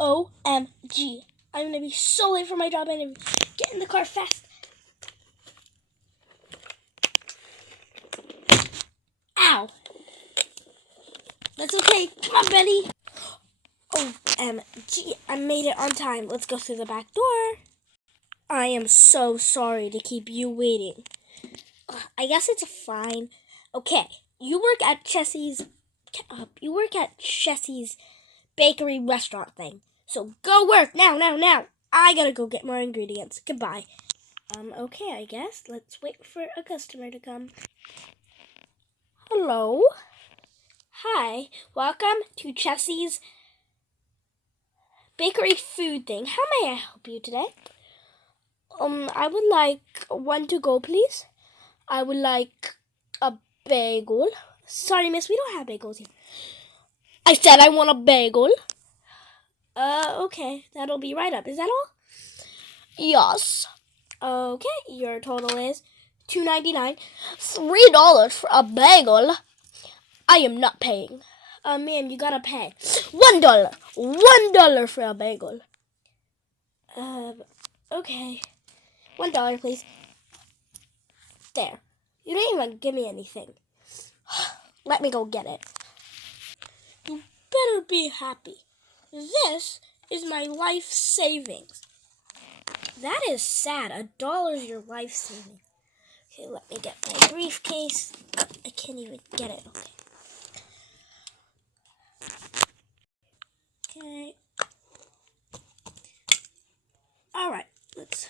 OMG. I'm going to be so late for my job and get in the car fast. Ow. That's okay. Come on, Betty. OMG. I made it on time. Let's go through the back door. I am so sorry to keep you waiting. I guess it's fine. Okay. You work at Chessie's bakery restaurant thing. So go work now. I gotta go get more ingredients. Goodbye. Okay, I guess. Let's wait for a customer to come. Hello. Hi. Welcome to Chessie's bakery food thing. How may I help you today? I would like one to go, please. I would like a bagel. Sorry, miss, we don't have bagels here. I said I want a bagel. Okay, that'll be right up. Is that all? Yes. Okay, your total is $2.99. $3 for a bagel. I am not paying. Ma'am, you gotta pay. $1. $1 for a bagel. Okay. $1, please. There. You didn't even give me anything. Let me go get it. You better be happy. This is my life savings. That is sad. $1 is your life savings. Okay, let me get my briefcase. I can't even get it. Okay. Alright, let's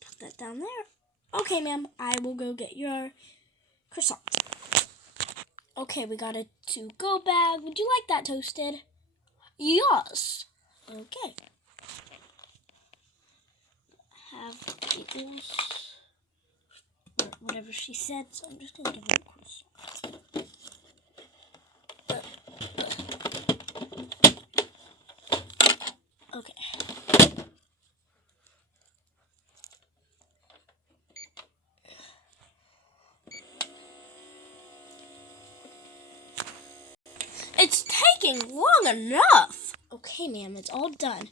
put that down there. Okay, ma'am, I will go get your croissant. Okay, we got a to-go bag. Would you like that toasted? Yes. Okay. Have bagels. Or whatever she said, so I'm just going to give her a croissant. Okay. It's taking long enough. Okay, ma'am, it's all done.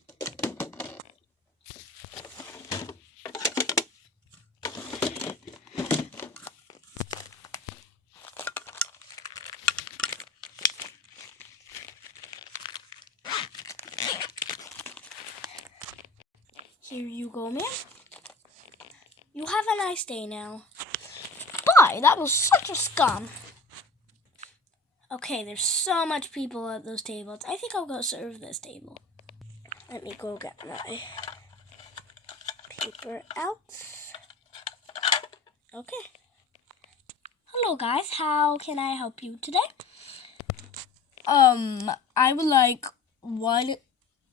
Here you go, ma'am. You have a nice day now. Bye, that was such a scum. Okay, there's so much people at those tables. I think I'll go serve this table. Let me go get my paper out. Okay. Hello, guys. How can I help you today? I would like one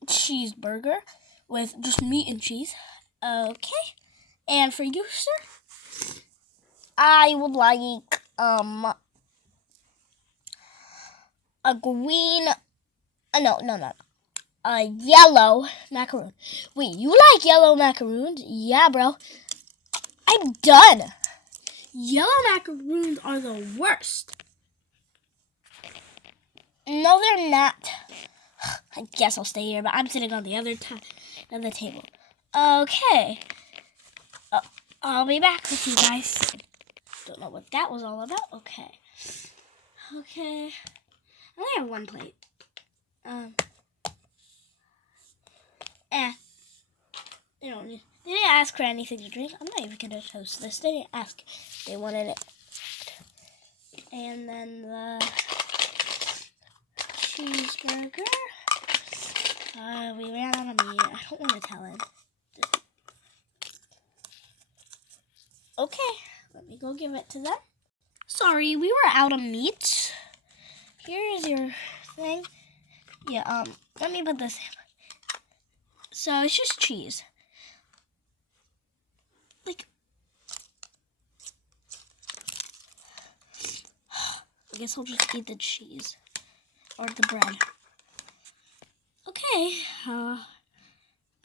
cheeseburger with just meat and cheese. Okay. And for you, sir? I would like, a green, a yellow macaroon. Wait, you like yellow macaroons? Yeah, bro. I'm done. Yellow macaroons are the worst. No, they're not. I guess I'll stay here, but I'm sitting on the other table. Okay. I'll be back with you guys. Don't know what that was all about. Okay. I only have one plate. They didn't ask for anything to drink. I'm not even gonna toast this. They didn't ask. They wanted it. And then the cheeseburger. We ran out of meat. I don't want to tell him. Okay, let me go give it to them. Sorry, we were out of meat. Here is your thing. Yeah, let me put this in. So it's just cheese. Like, I guess I'll just eat the cheese or the bread. Okay,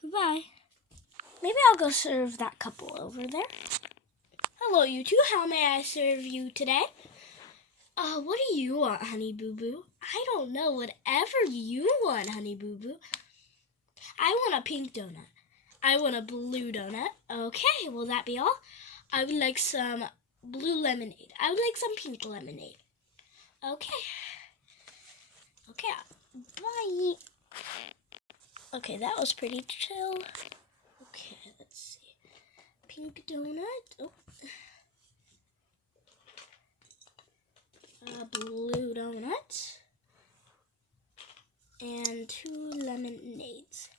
goodbye. Maybe I'll go serve that couple over there. Hello, you two. How may I serve you today? What do you want, Honey Boo Boo? I don't know. Whatever you want, Honey Boo Boo. I want a pink donut. I want a blue donut. Okay, will that be all? I would like some blue lemonade. I would like some pink lemonade. Okay. Okay, bye. Okay, that was pretty chill. Okay, let's see. Pink donut. Oh. A blue donut. And 2 lemonades.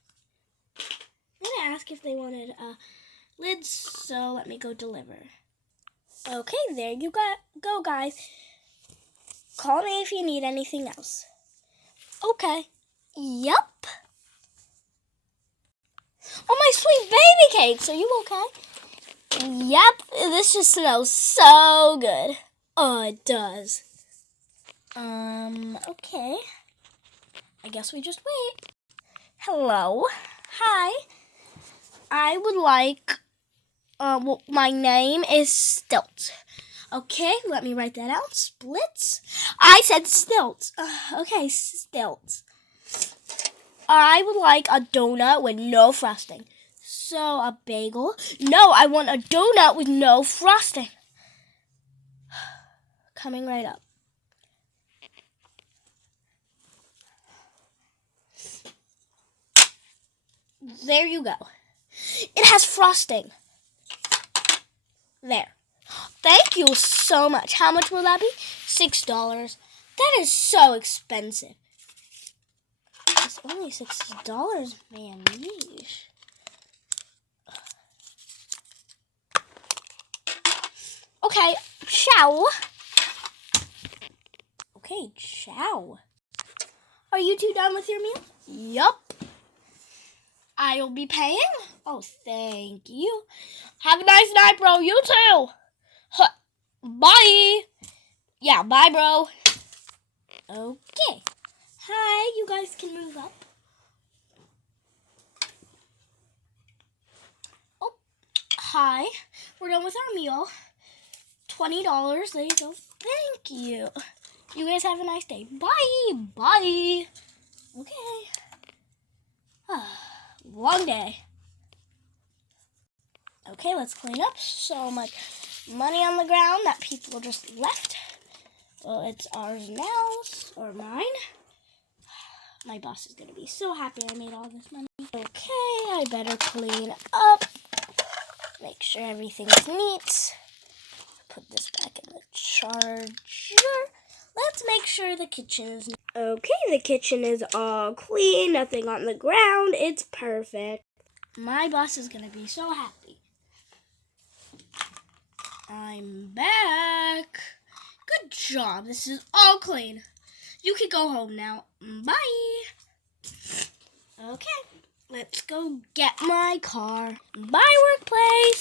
I'm going to ask if they wanted lids, so let me go deliver. Okay, there you go, guys. Call me if you need anything else. Okay. Yup. Oh, my sweet baby cakes. Are you okay? Yep. This just smells so good. Oh, it does. Okay. I guess we just wait. Hello. Hi. I would like, well, my name is Stilt. Okay, let me write that out. Splits. I said Stilt. Okay, Stilt. I would like a donut with no frosting. So, a bagel? No, I want a donut with no frosting. Coming right up. There you go. It has frosting. There. Thank you so much. How much will that be? $6. That is so expensive. It's only $6, man. Yeesh. Okay, ciao. Okay, ciao. Are you two done with your meal? Yup. I'll be paying. Oh, thank you. Have a nice night, bro. You too. Huh. Bye. Yeah, bye, bro. Okay. Hi, you guys can move up. Oh, hi. We're done with our meal. $20. There you go. Thank you. You guys have a nice day. Bye. Bye. Okay. Long day. Okay, let's clean up. So much money on the ground that people just left. Well, it's ours now, or mine. My boss is going to be so happy I made all this money. Okay, I better clean up. Make sure everything's neat. Put this back in the charger. Let's make sure the kitchen is neat. Okay, the kitchen is all clean. Nothing on the ground. It's perfect. My boss is going to be so happy. I'm back. Good job. This is all clean. You can go home now. Bye. Okay, let's go get my car. Bye, workplace.